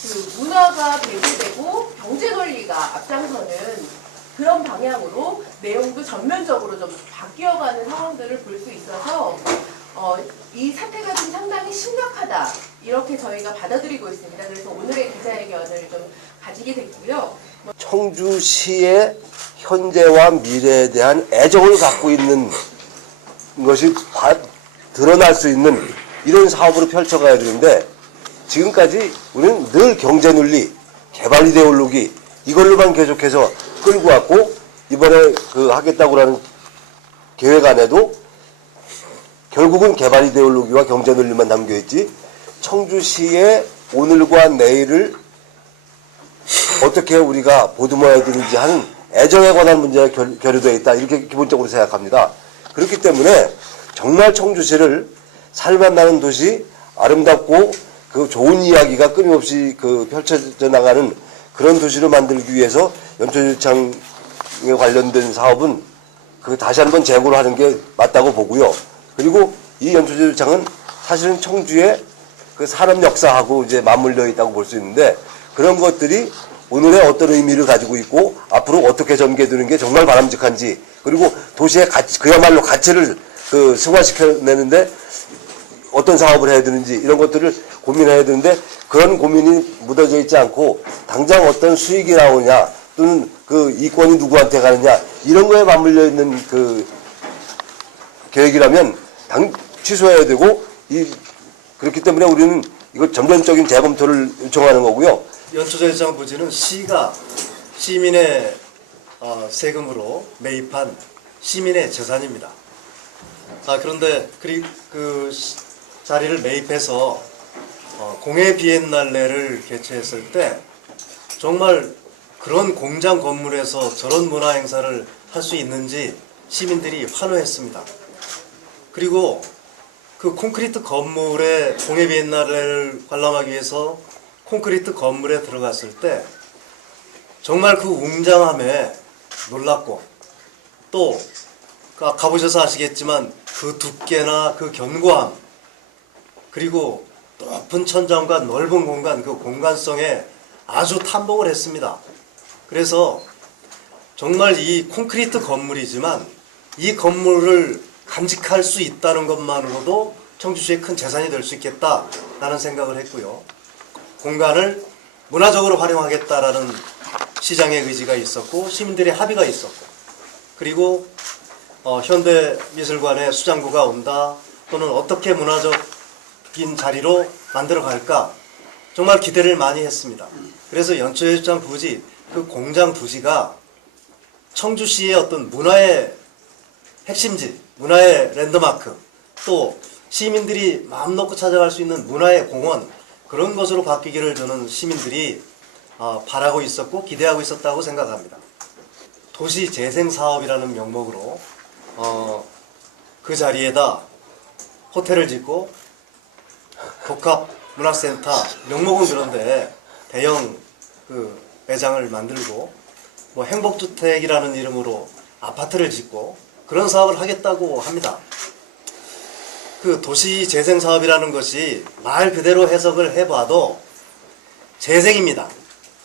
문화가 배제되고 경제 논리가 앞장서는 그런 방향으로 내용도 전면적으로 좀 바뀌어가는 상황들을 볼 수 있어서 이 사태가 좀 상당히 심각하다 이렇게 저희가 받아들이고 있습니다. 그래서 오늘의 기자회견을 좀 가지게 됐고요. 청주시의 현재와 미래에 대한 애정을 갖고 있는 것이 드러날 수 있는 이런 사업으로 펼쳐가야 되는데, 지금까지 우리는 늘 경제논리, 개발 이데올로기 이걸로만 계속해서 끌고 왔고, 이번에 하겠다고 하는 계획 안에도 결국은 개발 이데올로기와 경제논리만 담겨있지, 청주시의 오늘과 내일을 어떻게 우리가 보듬어야 되는지 하는 애정에 관한 문제가 결여되어 있다, 이렇게 기본적으로 생각합니다. 그렇기 때문에 정말 청주시를 살맛나는 도시, 아름답고 좋은 이야기가 끊임없이 펼쳐져 나가는 그런 도시로 만들기 위해서 연초유창에 관련된 사업은 다시 한번 재고를 하는 게 맞다고 보고요. 그리고 이 연초유창은 사실은 청주의 산업 역사하고 이제 맞물려 있다고 볼 수 있는데, 그런 것들이 오늘의 어떤 의미를 가지고 있고 앞으로 어떻게 전개되는 게 정말 바람직한지, 그리고 도시의 가치, 그야말로 가치를 승화시켜내는데 어떤 사업을 해야 되는지, 이런 것들을 고민해야 되는데, 그런 고민이 묻어져 있지 않고 당장 어떤 수익이 나오냐 또는 이권이 누구한테 가느냐, 이런 거에 맞물려 있는 계획이라면 취소해야 되고, 그렇기 때문에 우리는 이거 점진적인 재검토를 요청하는 거고요. 연초전시장 부지는 시가 시민의 세금으로 매입한 시민의 재산입니다. 그런데 그 자리를 매입해서 공예 비엔날레를 개최했을 때 정말 그런 공장 건물에서 저런 문화 행사를 할 수 있는지 시민들이 환호했습니다. 그리고 그 콘크리트 건물에 공예 비엔날레를 관람하기 위해서 콘크리트 건물에 들어갔을 때 정말 그 웅장함에 놀랐고, 또 가보셔서 아시겠지만 그 두께나 그 견고함, 그리고 높은 천장과 넓은 공간, 그 공간성에 아주 탐복을 했습니다. 그래서 정말 이 콘크리트 건물이지만 이 건물을 간직할 수 있다는 것만으로도 청주시의 큰 재산이 될 수 있겠다라는 생각을 했고요. 공간을 문화적으로 활용하겠다라는 시장의 의지가 있었고, 시민들의 합의가 있었고, 그리고 현대미술관의 수장부가 온다, 또는 어떻게 문화적인 자리로 만들어 갈까, 정말 기대를 많이 했습니다. 그래서 연초유창 부지, 그 공장 부지가 청주시의 어떤 문화의 핵심지, 문화의 랜드마크, 또 시민들이 마음 놓고 찾아갈 수 있는 문화의 공원, 그런 것으로 바뀌기를 저는 시민들이 바라고 있었고 기대하고 있었다고 생각합니다. 도시재생사업이라는 명목으로 그 자리에다 호텔을 짓고 복합문화센터, 명목은 그런데 대형 매장을 만들고 뭐 행복주택이라는 이름으로 아파트를 짓고 그런 사업을 하겠다고 합니다. 그 도시재생사업이라는 것이 말 그대로 해석을 해봐도 재생입니다.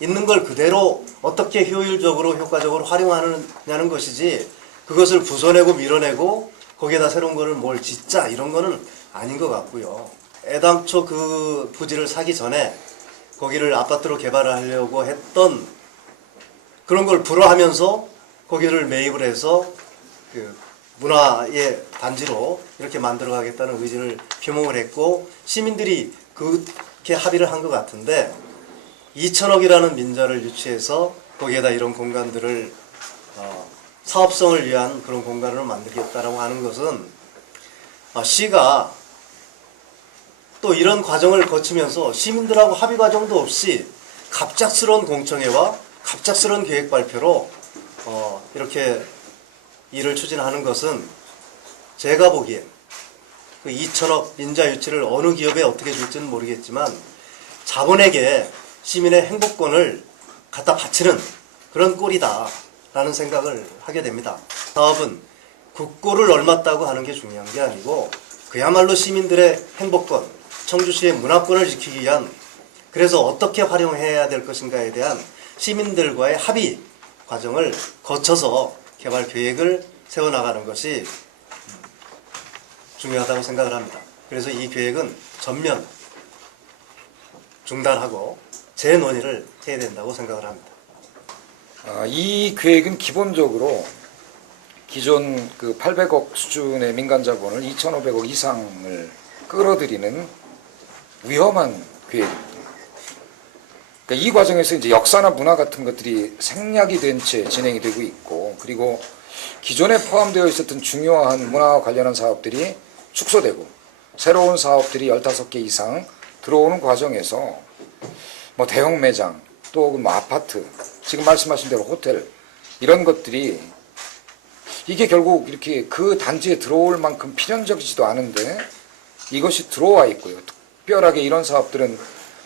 있는 걸 그대로 어떻게 효율적으로 효과적으로 활용하느냐는 것이지, 그것을 부숴내고 밀어내고 거기에다 새로운 거를 뭘 짓자, 이런 거는 아닌 것 같고요. 애당초 그 부지를 사기 전에 거기를 아파트로 개발을 하려고 했던 그런 걸 불허하면서 거기를 매입을 해서 문화의 단지로 이렇게 만들어 가겠다는 의지를 표명을 했고, 시민들이 그렇게 합의를 한 것 같은데, 2천억이라는 민자를 유치해서 거기에다 이런 공간들을 사업성을 위한 그런 공간을 만들겠다라고 하는 것은 시가 또 이런 과정을 거치면서 시민들하고 합의 과정도 없이 갑작스러운 공청회와 갑작스러운 계획 발표로 이렇게 일을 추진하는 것은 제가 보기엔 그 2천억 민자 유치를 어느 기업에 어떻게 줄지는 모르겠지만 자본에게 시민의 행복권을 갖다 바치는 그런 꼴이다라는 생각을 하게 됩니다. 사업은 국고를 얼마 따고 하는 게 중요한 게 아니고 그야말로 시민들의 행복권, 청주시의 문화권을 지키기 위한 그래서 어떻게 활용해야 될 것인가에 대한 시민들과의 합의 과정을 거쳐서 개발 계획을 세워나가는 것이 중요하다고 생각을 합니다. 그래서 이 계획은 전면 중단하고 재논의를 해야 된다고 생각을 합니다. 이 계획은 기본적으로 기존 그 800억 수준의 민간 자본을 2,500억 이상을 끌어들이는 위험한 계획입니다. 그러니까 이 과정에서 이제 역사나 문화 같은 것들이 생략이 된 채 진행이 되고 있고, 그리고 기존에 포함되어 있었던 중요한 문화와 관련한 사업들이 축소되고 새로운 사업들이 15개 이상 들어오는 과정에서 뭐 대형 매장, 또 뭐 아파트, 지금 말씀하신 대로 호텔, 이런 것들이 이게 결국 이렇게 그 단지에 들어올 만큼 필연적이지도 않은데 이것이 들어와 있고요. 특별하게 이런 사업들은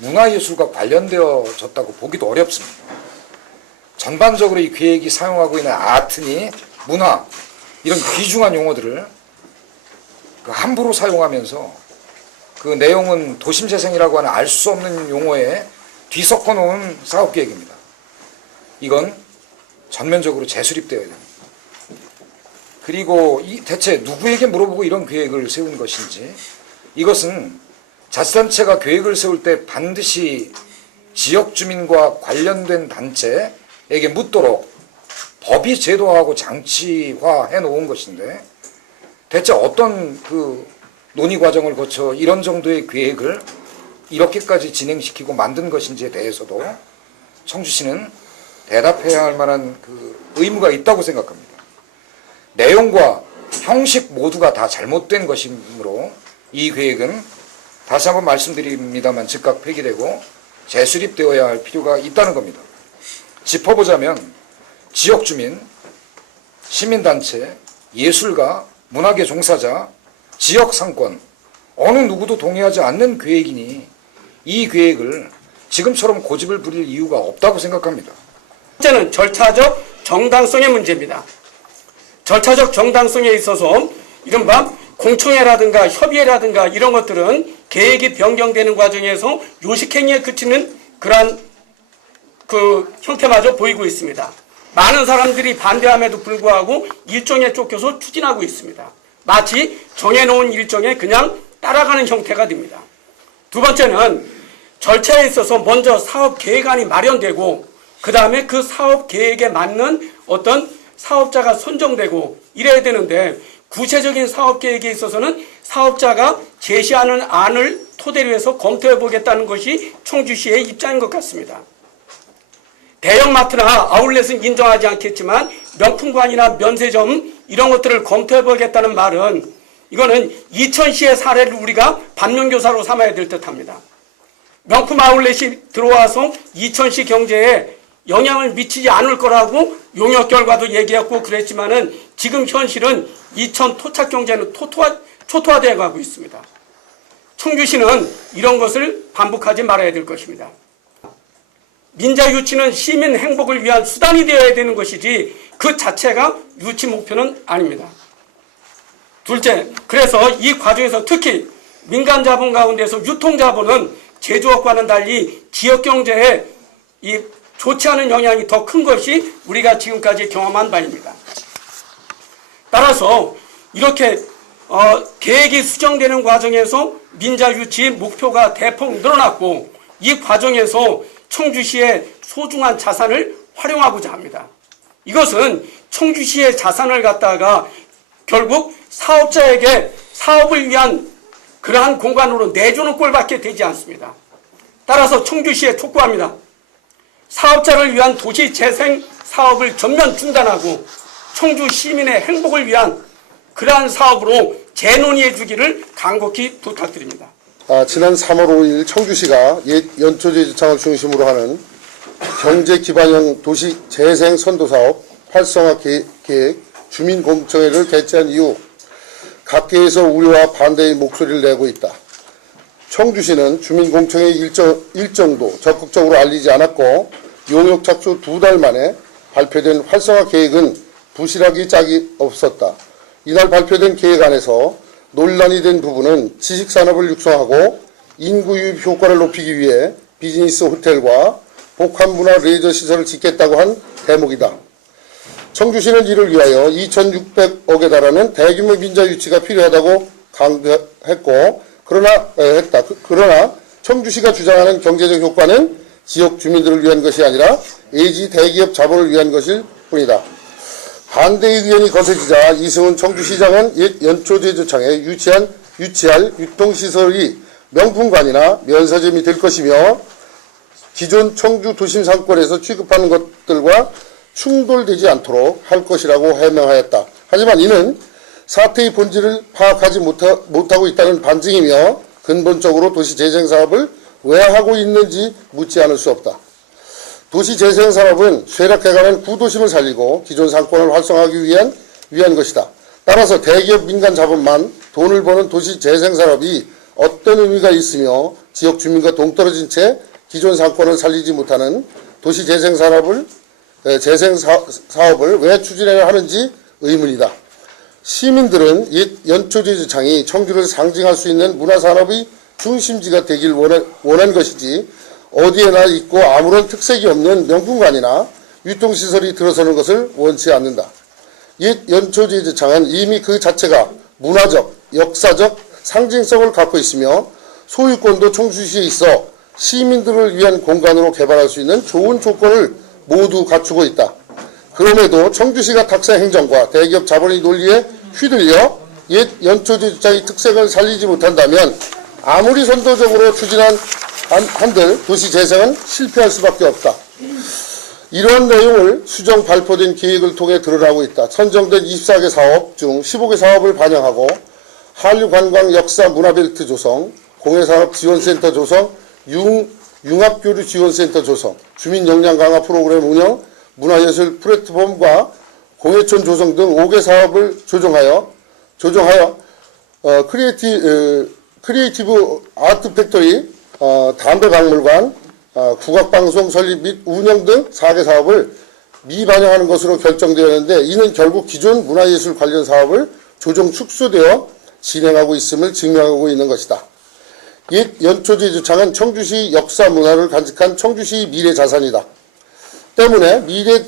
문화예술과 관련되어졌다고 보기도 어렵습니다. 전반적으로 이 계획이 사용하고 있는 아트니 문화, 이런 귀중한 용어들을 함부로 사용하면서 그 내용은 도심재생이라고 하는 알 수 없는 용어에 뒤섞어 놓은 사업계획입니다. 이건 전면적으로 재수립되어야 됩니다. 그리고 대체 누구에게 물어보고 이런 계획을 세운 것인지, 이것은 자치단체가 계획을 세울 때 반드시 지역 주민과 관련된 단체에게 묻도록 법이 제도화하고 장치화해 놓은 것인데, 대체 어떤 그 논의 과정을 거쳐 이런 정도의 계획을 이렇게까지 진행시키고 만든 것인지에 대해서도 청주시는 대답해야 할 만한 그 의무가 있다고 생각합니다. 내용과 형식 모두가 다 잘못된 것이므로 이 계획은 다시 한번 말씀드립니다만 즉각 폐기되고 재수립되어야 할 필요가 있다는 겁니다. 짚어보자면 지역 주민, 시민단체, 예술가, 문화계 종사자, 지역 상권, 어느 누구도 동의하지 않는 계획이니 이 계획을 지금처럼 고집을 부릴 이유가 없다고 생각합니다. 첫째는 절차적 정당성의 문제입니다. 절차적 정당성에 있어서 이른바 공청회라든가 협의회라든가 이런 것들은 계획이 변경되는 과정에서 요식행위에 그치는 그러한 그 형태마저 보이고 있습니다. 많은 사람들이 반대함에도 불구하고 일정에 쫓겨서 추진하고 있습니다. 마치 정해놓은 일정에 그냥 따라가는 형태가 됩니다. 두 번째는 절차에 있어서 먼저 사업 계획안이 마련되고 그 다음에 그 사업 계획에 맞는 어떤 사업자가 선정되고 이래야 되는데, 구체적인 사업 계획에 있어서는 사업자가 제시하는 안을 토대로 해서 검토해 보겠다는 것이 청주시의 입장인 것 같습니다. 대형마트나 아울렛은 인정하지 않겠지만 명품관이나 면세점 이런 것들을 검토해 보겠다는 말은, 이거는 이천시의 사례를 우리가 반면교사로 삼아야 될 듯합니다. 명품 아울렛이 들어와서 이천시 경제에 영향을 미치지 않을 거라고 용역 결과도 얘기했고 그랬지만은 지금 현실은 이천 토착 경제는 초토화되어 가고 있습니다. 청주시는 이런 것을 반복하지 말아야 될 것입니다. 민자 유치는 시민 행복을 위한 수단이 되어야 되는 것이지 그 자체가 유치 목표는 아닙니다. 둘째, 그래서 이 과정에서 특히 민간 자본 가운데서 유통 자본은 제조업과는 달리 지역 경제에 이 좋지 않은 영향이 더 큰 것이 우리가 지금까지 경험한 바입니다. 따라서 이렇게 계획이 수정되는 과정에서 민자 유치 목표가 대폭 늘어났고, 이 과정에서 청주시의 소중한 자산을 활용하고자 합니다. 이것은 청주시의 자산을 갖다가 결국 사업자에게 사업을 위한 그러한 공간으로 내주는 꼴밖에 되지 않습니다. 따라서 청주시에 촉구합니다. 사업자를 위한 도시 재생 사업을 전면 중단하고 청주 시민의 행복을 위한 그러한 사업으로 재논의해 주기를 간곡히 부탁드립니다. 지난 3월 5일 청주시가 옛 연초제주창을 중심으로 하는 경제기반형 도시 재생 선도사업 활성화 계획 주민공청회를 개최한 이후 각계에서 우려와 반대의 목소리를 내고 있다. 청주시는 주민공청회 일정도 적극적으로 알리지 않았고 용역 착수 2달 만에 발표된 활성화 계획은 부실하기 짝이 없었다. 이날 발표된 계획안에서 논란이 된 부분은 지식산업을 육성하고 인구 유입 효과를 높이기 위해 비즈니스 호텔과 복합문화 레저 시설을 짓겠다고 한 대목이다. 청주시는 이를 위하여 2,600억에 달하는 대규모 민자 유치가 필요하다고 강조했고, 그러나 청주시가 주장하는 경제적 효과는 지역 주민들을 위한 것이 아니라 예지 대기업 자본을 위한 것일 뿐이다. 반대 의견이 거세지자 이승훈 청주시장은 옛 연초제주청에 유치할 유통시설이 명품관이나 면세점이 될 것이며 기존 청주 도심 상권에서 취급하는 것들과 충돌되지 않도록 할 것이라고 해명하였다. 하지만 이는 사태의 본질을 파악하지 못하고 있다는 반증이며 근본적으로 도시재생사업을 왜 하고 있는지 묻지 않을 수 없다. 도시재생사업은 쇠락해가는 구도심을 살리고 기존 상권을 활성화하기 위한 것이다. 따라서 대기업 민간 자본만 돈을 버는 도시재생사업이 어떤 의미가 있으며 지역 주민과 동떨어진 채 기존 상권을 살리지 못하는 도시재생사업을 왜 추진해야 하는지 의문이다. 시민들은 옛 연초제주청이 청주를 상징할 수 있는 문화산업의 중심지가 되길 원한 것이지 어디에나 있고 아무런 특색이 없는 명품관이나 유통시설이 들어서는 것을 원치 않는다. 옛 연초제주청은 이미 그 자체가 문화적, 역사적 상징성을 갖고 있으며 소유권도 청주시에 있어 시민들을 위한 공간으로 개발할 수 있는 좋은 조건을 모두 갖추고 있다. 그럼에도 청주시가 탁사 행정과 대기업 자본의 논리에 휘둘려 옛 연초제주청의 특색을 살리지 못한다면 아무리 선도적으로 추진한 한들 도시 재생은 실패할 수밖에 없다. 이러한 내용을 수정 발표된 계획을 통해 드러나고 있다. 선정된 24개 사업 중 15개 사업을 반영하고 한류관광 역사 문화벨트 조성, 공예산업 지원센터 조성, 융합교류 지원센터 조성, 주민 역량 강화 프로그램 운영, 문화예술 플랫폼과 공예촌 조성 등 5개 사업을 조정하여 크리에이티브 아트 팩토리, 담배박물관, 국악방송 설립 및 운영 등 4개 사업을 미반영하는 것으로 결정되었는데 이는 결국 기존 문화예술 관련 사업을 조정 축소되어 진행하고 있음을 증명하고 있는 것이다. 옛 연초제주청은 청주시 역사 문화를 간직한 청주시 미래 자산이다. 때문에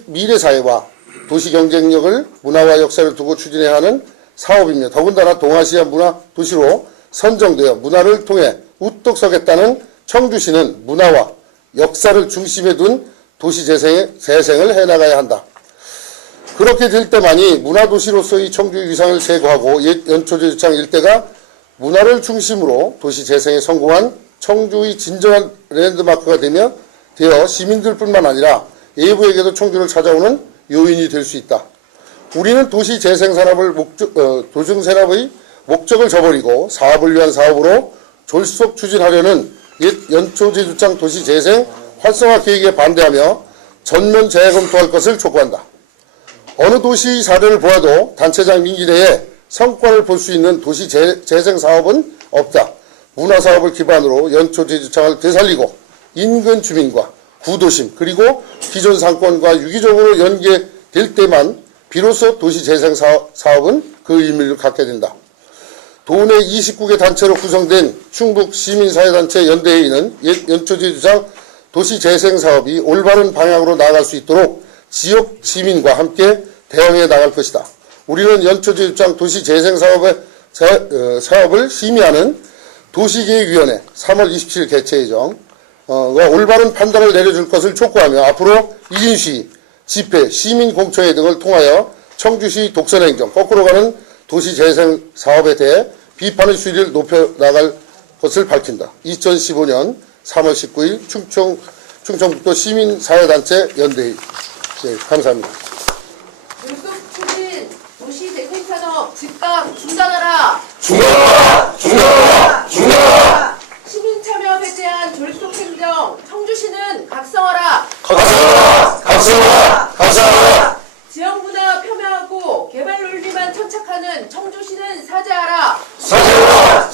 미래 사회와 도시 경쟁력을 문화와 역사를 두고 추진해야 하는 사업이며 더군다나 동아시아 문화 도시로 선정되어 문화를 통해 우뚝 서겠다는 청주시는 문화와 역사를 중심에 둔 도시 재생을 해나가야 한다. 그렇게 될 때만이 문화도시로서의 청주의 위상을 제고하고 옛 연초제주청 일대가 문화를 중심으로 도시 재생에 성공한 청주의 진정한 랜드마크가 되어 시민들뿐만 아니라 외부에게도 청주를 찾아오는 요인이 될 수 있다. 우리는 도시 재생 산업의 목적을 저버리고 사업을 위한 사업으로 졸속 추진하려는 옛 연초제주청 도시 재생 활성화 계획에 반대하며 전면 재검토할 것을 촉구한다. 어느 도시 사례를 보아도 단체장 임기 내에 성과를 볼 수 있는 도시 재생 사업은 없다. 문화사업을 기반으로 연초제주청을 되살리고 인근 주민과 구도심 그리고 기존 상권과 유기적으로 연계될 때만 비로소 도시 재생 사업은 그 의미를 갖게 된다. 도내 29개 단체로 구성된 충북 시민사회단체 연대회의는 옛 연초제주청 도시 재생 사업이 올바른 방향으로 나아갈 수 있도록 지역 시민과 함께 대응해 나갈 것이다. 우리는 연초제주청 도시 재생 사업을 심의하는 도시계획위원회 3월 27일 개최 예정 올바른 판단을 내려줄 것을 촉구하며 앞으로 1인 시위, 집회, 시민 공청회 등을 통하여 청주시 독선행정, 거꾸로 가는 도시 재생 사업에 대해 비판의 수위를 높여나갈 것을 밝힌다. 2015년 3월 19일 충청북도 시민사회단체 연대회의. 네, 감사합니다. 급속 추진 도시 재생 산업 즉각 중단하라. 중단하라! 시민 참여 배제한 졸속 행정 청주시는 각성하라. 각성하라! 지역 문화 폄하하고 개발 논리만 천착하는 청주시는 사죄하라. 사죄하라!